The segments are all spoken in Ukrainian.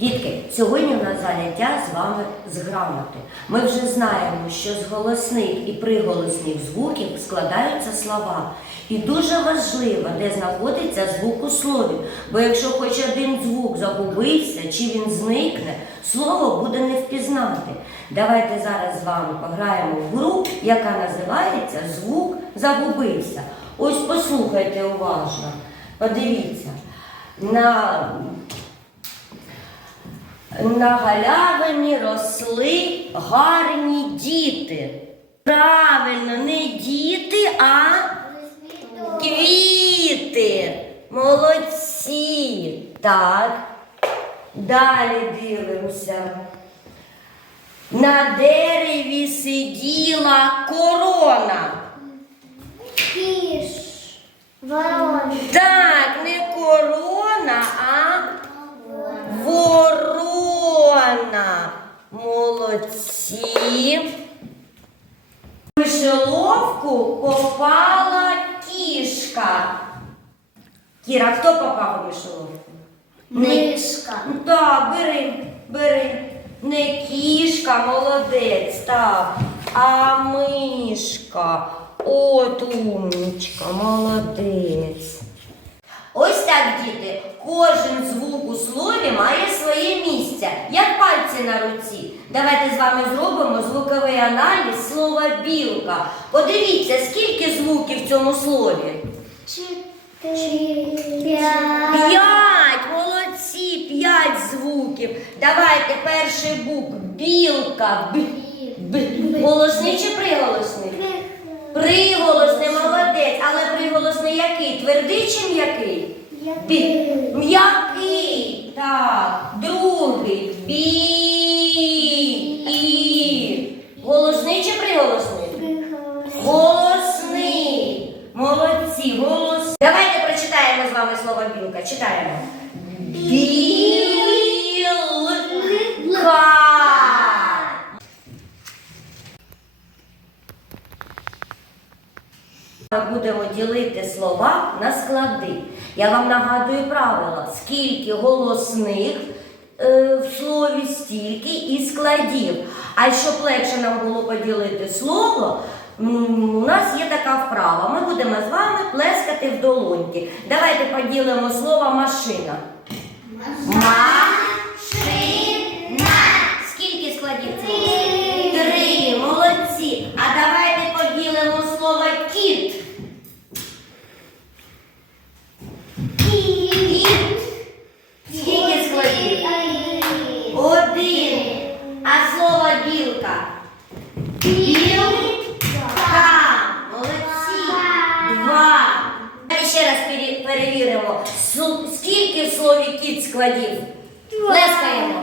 Дітки, сьогодні у нас заняття з вами з грамоти. Ми вже знаємо, що з голосних і приголосних звуків складаються слова. І дуже важливо, де знаходиться звук у слові. Бо якщо хоч один звук загубився чи він зникне, слово буде не впізнати. Давайте зараз з вами пограємо в гру, яка називається Звук загубився. Ось послухайте уважно. Подивіться. На на галявині росли гарні діти. Правильно, не діти, а квіти. Молодці. Так. Далі дивимося. На дереві сиділа корона. Киш, ворона, Так, не корона, а ворона. Молодці. В мишеловку попала кішка. Кіра, хто попав у мишеловку? мишка, Ну, Так, бери, бери. Не кішка, молодець, так, а мишка. От умничка, молодець. Ось так, діти, кожен звук у слові має своє місце, як пальці на руці. Давайте з вами зробимо звуковий аналіз слова білка. Подивіться, скільки звуків в цьому слові. п'ять, П'ять, молодці, п'ять звуків. Давайте перший бук. Білка. Б. Б. Голосний чи приголосний? Приголосний, молодець. Але приголосний який? Твердий чи м'який? М'який. Так. Другий. Бі. І. Голосний чи приголосний? Голосний. Молодці, голос. Давайте прочитаємо з вами слово білка. Читаємо. Білка. Ми будемо ділити слова на склади. Я вам нагадую правила, скільки голосних е, в слові, стільки і складів. А щоб легше нам було поділити слово, така вправа. Ми будемо з вами плескати в долоньки. Давайте поділимо слово машина. Машина. Скільки складів це? Три. Молодці. А давайте поділимо слово кіт. Кіт. Скільки складів? Один. А слово білка? Білка. Молодці. Два. Давайте ще раз пере- перевіримо. Скільки в слові кіт складів? Плескаємо.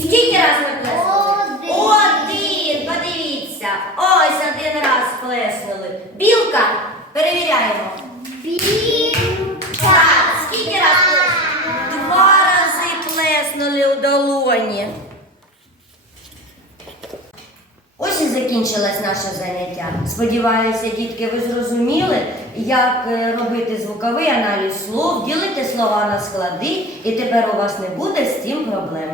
Скільки раз ми плеснули? Один. Один. Подивіться. Ось один раз плеснули. Білка. Перевіряємо. Так, скільки раз плеснули? Два рази плеснули у долоні. Ось і закінчилось наше заняття. Сподіваюся, дітки, ви зрозуміли, як е, робити звуковий аналіз слов, ділити слова на склади, і тепер у вас не буде з цим проблем.